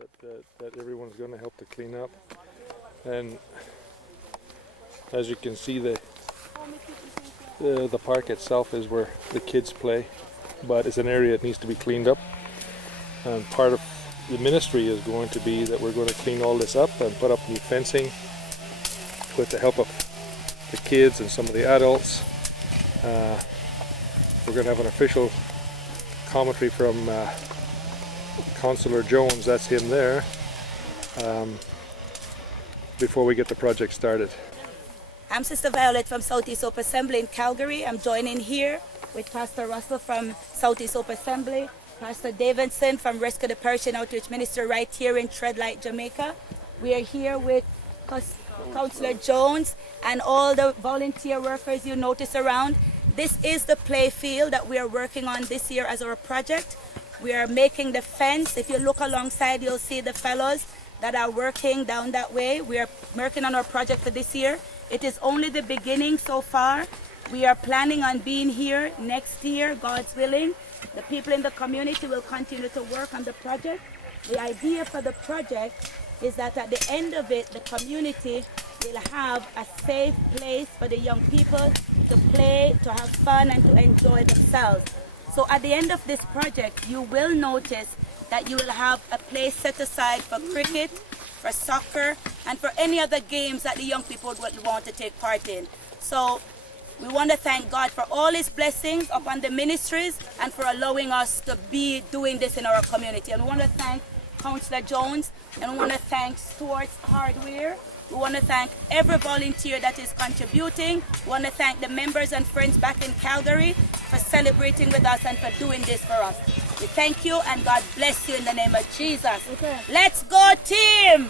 that everyone's going to help to clean up. And as you can see, the park itself is where the kids play, but it's an area that needs to be cleaned up. And part of the ministry is going to be that we're going to clean all this up and put up new fencing with the help of the kids and some of the adults. We're going to have an official commentary from Councillor Jones, that's him there, before we get the project started. I'm Sister Violet from Southeast Hope Assembly in Calgary. I'm joining here with Pastor Russell from Southeast Hope Assembly, Pastor Davidson from Rescue the Persian Outreach Minister right here in Treadlight, Jamaica. We are here with Councillor Jones and all the volunteer workers you notice around. This is the playfield that we are working on this year as our project. We are making the fence. If you look alongside, you'll see the fellows that are working down that way. We are working on our project for this year. It is only the beginning so far. We are planning on being here next year, God's willing. The people in the community will continue to work on the project. The idea for the project is that at the end of it, the community will have a safe place for the young people to play, to have fun, and to enjoy themselves. So at the end of this project, you will notice that you will have a place set aside for cricket, for soccer, and for any other games that the young people would want to take part in. So we want to thank God for all His blessings upon the ministries and for allowing us to be doing this in our community. And we want to thank Councillor Jones, and we want to thank Stewart's Hardware. We want to thank every volunteer that is contributing. We want to thank the members and friends back in Calgary for celebrating with us and for doing this for us. We thank you and God bless you in the name of Jesus. Let's go team!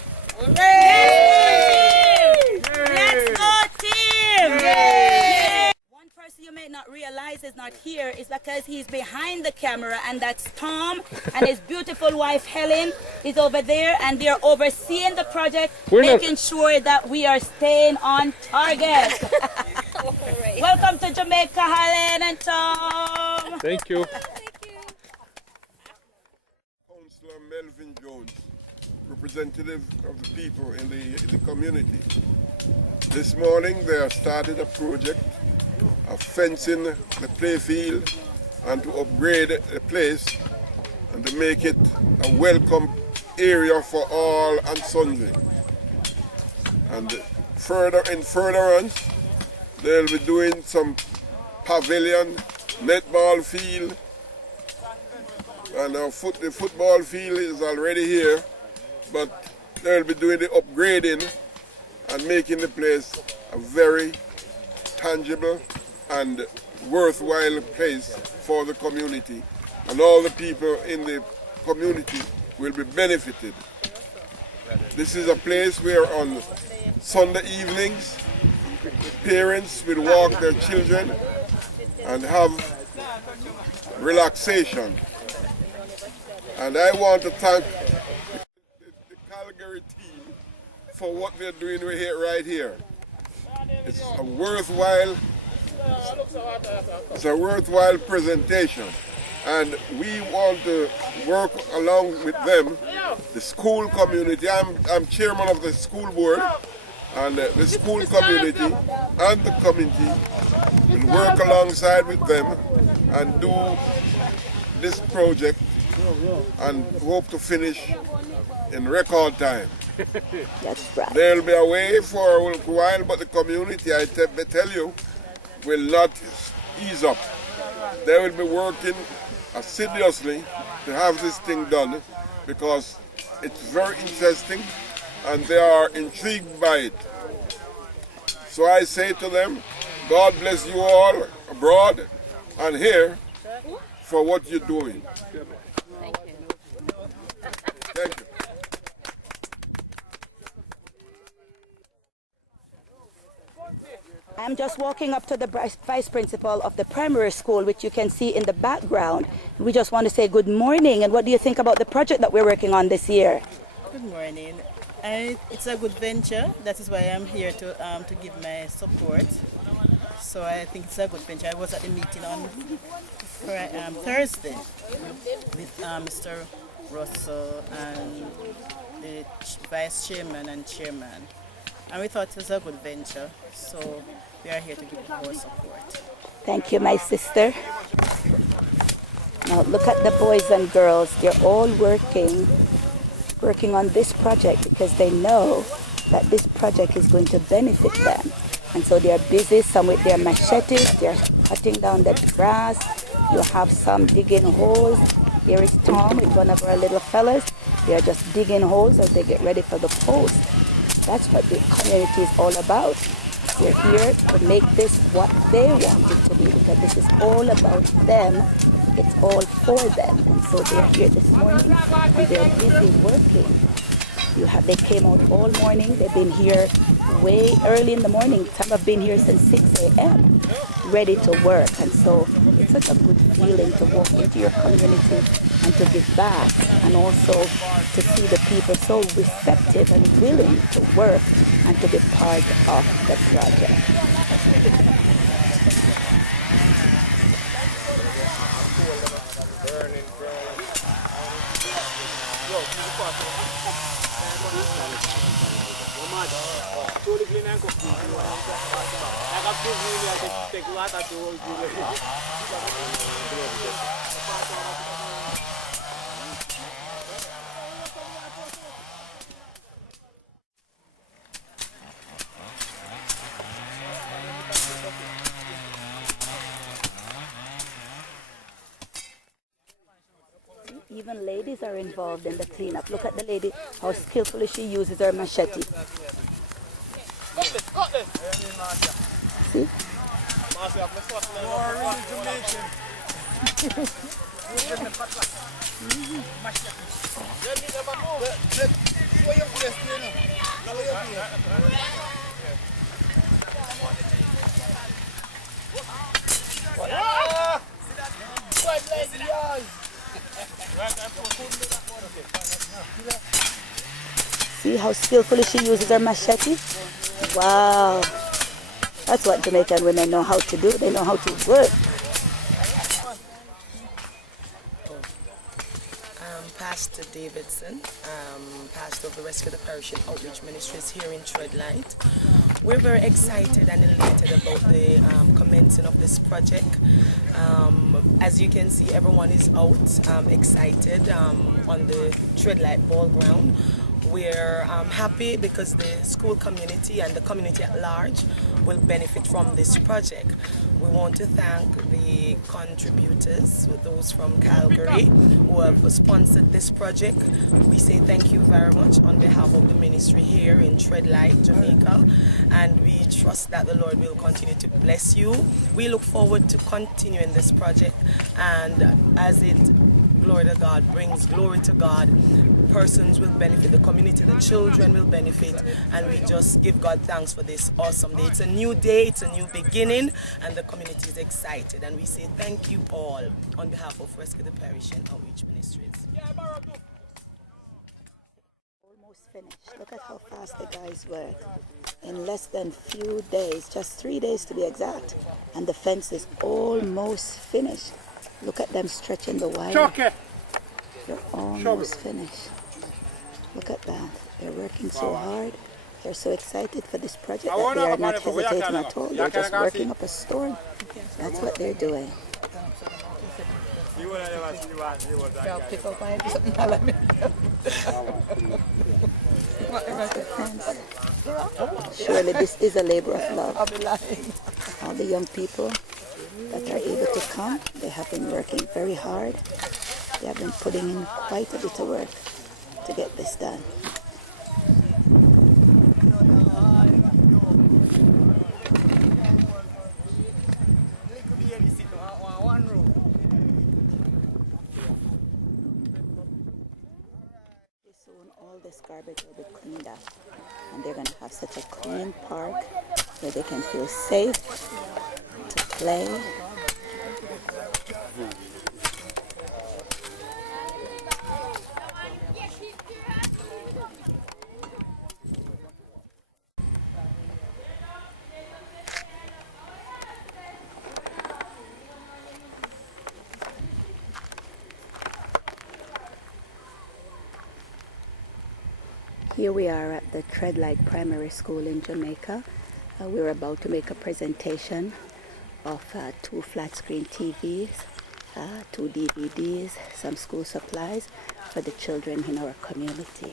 Let's go team! Yeah. One person you may not realize is not here is because he's behind the camera, and that's Tom and his beautiful wife Helen is over there, and they're overseeing the project, making sure that we are staying on target. Welcome to Jamaica, Helen and Tom. Thank you. Councillor Melvin Jones, representative of the people in the community. This morning they have started a project of fencing the playfield and to upgrade the place and to make it a welcome area for all and sundry. And further on, they'll be doing some pavilion, netball field, and the football field is already here, but they'll be doing the upgrading and making the place a very tangible and worthwhile place for the community. And all the people in the community will be benefited. This is a place where on Sunday evenings, parents will walk their children and have relaxation. And I want to thank the Calgary team for what they're doing right here. It's a worthwhile presentation, and we want to work along with them, the school community. I'm chairman of the school board, and the school community and the committee work alongside with them and do this project, and hope to finish in record time. That's right. They'll be away for a while, but the community, I tell you, will not ease up. They will be working assiduously to have this thing done because it's very interesting and they are intrigued by it. So I say to them, God bless you all abroad and here for what you're doing. Thank you. I'm just walking up to the vice principal of the primary school, which you can see in the background. We just want to say good morning, and what do you think about the project that we're working on this year? Good morning. It's a good venture. That is why I'm here to give my support. So I think it's a good venture. I was at the meeting on Thursday with Mr. Russell, and the vice chairman and chairman. And we thought it was a good venture, so we are here to give our support. Thank you, my sister. Now look at the boys and girls. They're all working on this project because they know that this project is going to benefit them. And so they are busy, some with their machetes, they're cutting down the grass. You have some digging holes. Here is Tom with one of our little fellas. They are just digging holes as they get ready for the post. That's what the community is all about. We're here to make this what they want it to be, because this is all about them. It's all for them. And so they're here this morning and they're busy working. They came out all morning. They've been here way early in the morning. Some have been here since 6 a.m. ready to work. And so it's such a good feeling to walk into your community and to give back, and also to see the people so receptive and willing to work and to be part of the project. Even ladies are involved in the cleanup. Look at the lady, how skillfully she uses her machete. See? See how skillfully she uses her machete? Wow. That's what Jamaican women know how to do. They know how to work. Pastor Davidson, pastor of the Rescue the Parish Outreach Ministries here in Treadlight. We're very excited and elated about the commencing of this project. As you can see, everyone is out excited on the Treadlight ball ground. We're happy because the school community and the community at large will benefit from this project. We want to thank the contributors, those from Calgary who have sponsored this project. We say thank you very much on behalf of the ministry here in Treadlight, Jamaica, and we trust that the Lord will continue to bless you. We look forward to continuing this project, and as it, glory to God, brings glory to God, persons will benefit, the community, the children will benefit, and we just give God thanks for this awesome day. It's a new day, it's a new beginning, and the community is excited, and we say thank you all on behalf of Rescue the Parish and Outreach Ministries. Almost finished. Look at how fast the guys work. In less than few days, just 3 days to be exact, and the fence is almost finished. Look at them stretching the wire. They're almost finished. Look at that. They're working so hard. They're so excited for this project that they are not hesitating at all. They're just working up a storm. That's what they're doing. That's the fence. Surely this is a labor of love. All the young people that are able to come, they have been working very hard. They have been putting in quite a bit of work to get this done. Soon all this garbage will be cleaned up, and they're going to have such a clean park where they can feel safe to play. Here we are at the Treadlight Primary School in Jamaica. We're about to make a presentation of 2 flat screen TVs, 2 DVDs, some school supplies for the children in our community.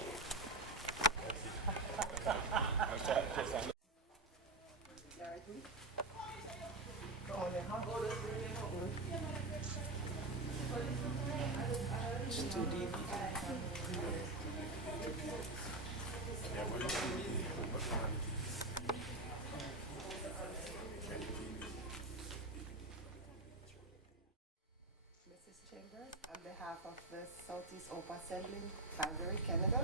On behalf of the Southeast Open Assembly, Calgary, Canada,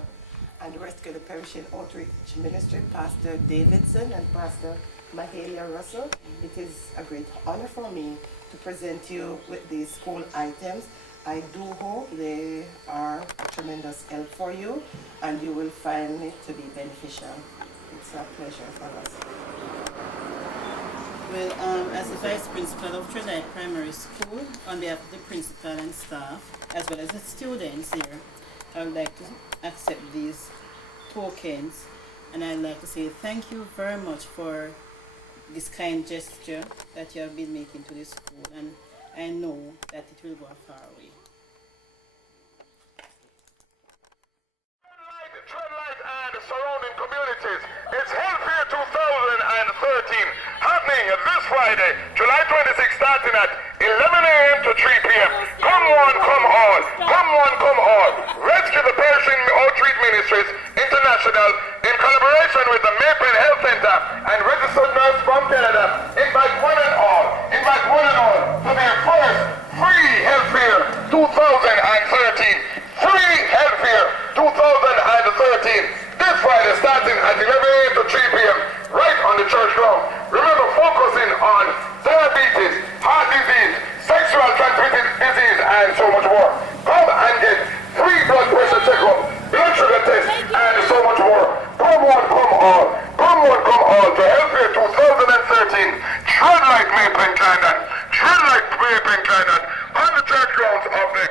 and the Rescue Parish Outreach Ministry, Pastor Davidson and Pastor Mahalia Russell, it is a great honor for me to present you with these school items. I do hope they are tremendous help for you, and you will find it to be beneficial. It's a pleasure for us. Well, as the Vice Principal of Treadlight Primary School, on behalf of the principal and staff, as well as the students here, I would like to accept these tokens, and I'd like to say thank you very much for this kind gesture that you have been making to the school, and I know that it will go far away. Treadlight and surrounding communities. It's Healthier 2013 happening this Friday, July 26th, starting at 11 a.m. to 3 p.m. Come one, come all. Come one, come all. Rescue the Perishing Outreach Ministries International in collaboration with the Maypen Health Center and registered nurse from Canada. Invite one and all to their first free Health Fair 2013. Free Health Fair 2013. This Friday starting at 11 a.m. to 3 p.m. right on the church ground. Remember, focusing on diabetes, heart disease, sexual transmitted disease, and so much more. Come and get free blood pressure checkup, blood sugar test, and so much more. Come one, come all. Come one, come all to Health Fair 2013. Treadlight Maypen Canada. Treadlight Maypen Canada. On the church grounds of the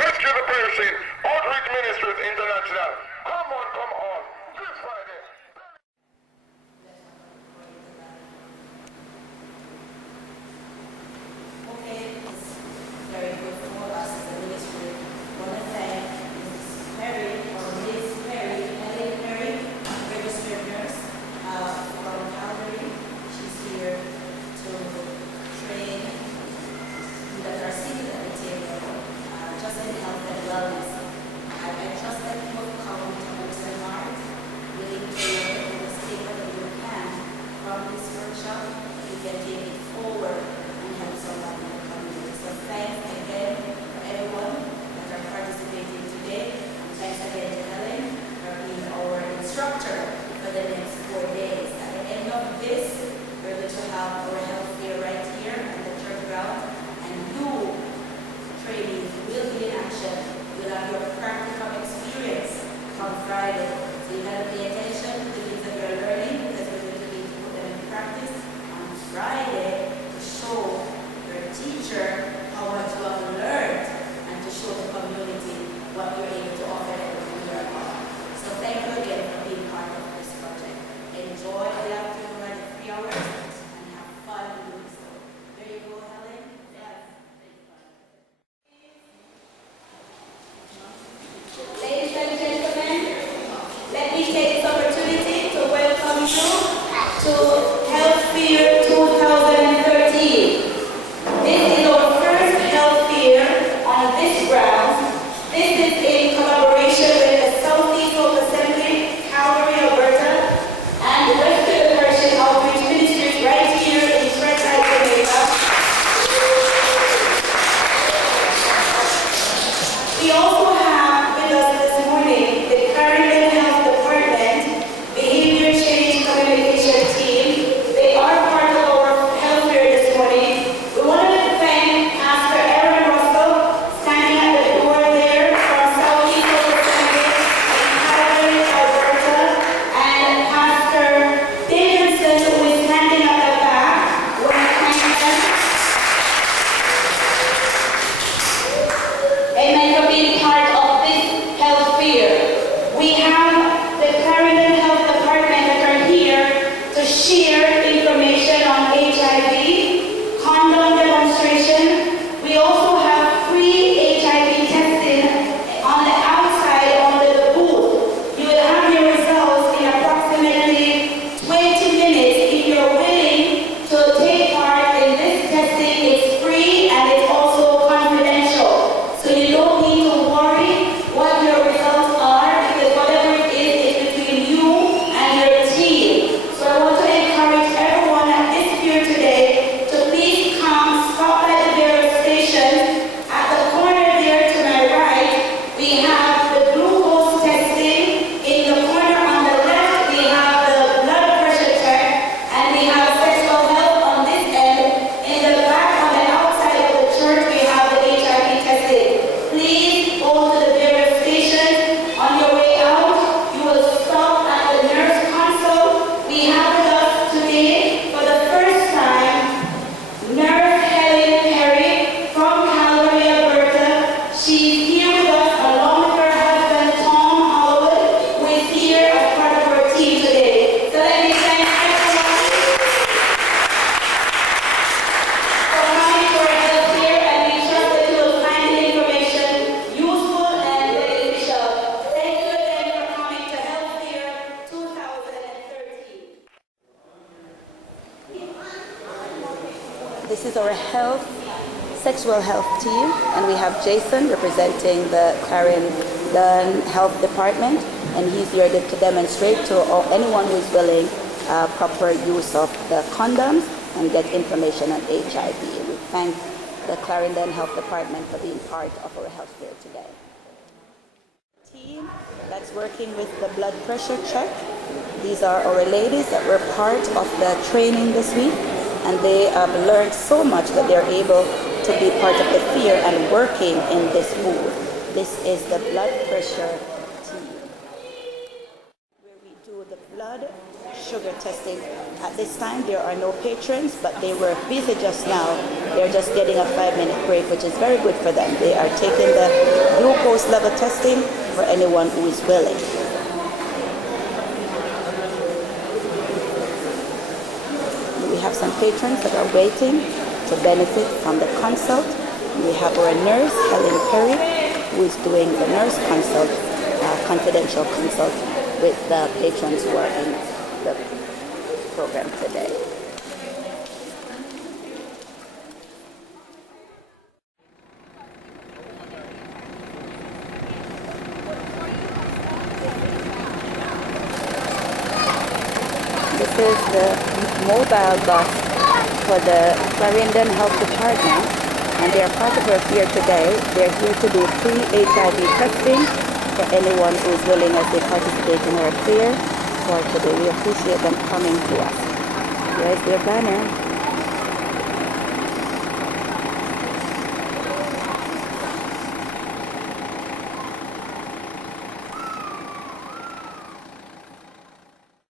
Rescue the Perishing Outreach Ministries International. Come on, come on. This Friday. Okay, it's very good for us as a ministry. I want to thank Mrs. Mary, or Miss Mary, Ellen Mary, registered nurse from Calgary. She's here to train the nursing that we take just in health and wellness. I trust that you will come to understand our willing to learn and stay that you can from this workshop. You can take it forward and help someone in the community. So thanks again for everyone that are participating today. And thanks again to Helen for being our instructor for the next 4 days. At the end of this, we're going to have our health fair right here at the church ground. And you, trainees, will be in action. You'll have your practical experience on Friday. So you have to pay attention to the things that you're learning, because you're going to need to put them in practice on Friday to show your teacher how much you have learned and to show the community what you're able to offer them when you're about. So thank you again for being part of this project. Enjoy the afternoon and the 3 hours and have fun doing so. There you go, Helen. Yes. Ladies and gentlemen, let me take this opportunity to welcome you to Health Fair 2013. This is our first Health Fair on this ground. This is in collaboration with the Southeast Open Assembly, Calgary, Alberta, and Rescue the Perishing Outreach Ministries right here in Treadlight, Jamaica. We also have with us this morning the Caribbean Health Department Behavior Change Communication Team. They are part of our health fair this morning. We wanted to thank Pastor Aaron Russell, standing at the door there from Southeast Open Assembly in Calgary, Alberta, and Pastor Davidson, who is standing at the back. We want to thank them. Amen, for being part of this health fair. We have the Clarendon Health Department that are here to share information on HIV, condom demonstration. We also have free HIV testing on the outside under the booth. You will have your results in approximately 20 minutes. If you're willing to take part in this testing, it's free and it's also confidential. So you don't need to worry what your results are, because whatever it is between you and your team. So I want to encourage everyone at this fair today to please come, stop by the various stations. At the corner there to my right, we have the glucose testing. In the corner on the left, we have the blood pressure check, and we have sexual health on this end. In the back, on the outside of the church, we have the HIV testing. Please go to the various stations. On your way out, you will stop at the nurse console. We have with us today, for the first time, Nurse Helen Perry from Calgary, Alberta. She's here with us along with her husband, Tom Hollywood, who is here as part of her team today. So let me thank everyone for coming to our health fair, and we trust that you will find the information useful and beneficial. Thank you again for coming to Health Fair 2013. This is our sexual health team, and we have Jason representing the Clarendon Health Department, and he's here to demonstrate to anyone who is willing proper use of the condoms and get information on HIV. We thank the Clarendon Health Department for being part of our health fair today. Team that's working with the blood pressure check. These are our ladies that were part of the training this week, and they have learned so much that they're able to be part of the fair and working in this booth. This is the blood pressure team, where we do the blood sugar testing. At this time, there are no patrons, but they were busy just now. They're just getting a 5-minute break, which is very good for them. They are taking the glucose level testing for anyone who is willing. We have some patrons that are waiting to benefit from the consult. We have our nurse, Helen Perry, who is doing the nurse consult, confidential consult with the patrons who are in the program today. This is the mobile bus for the Clarendon Health Department, and they are part of our fair today. They're here to do free HIV testing for anyone who is willing as they participate in our fair for today. We appreciate them coming to us. Here's their banner.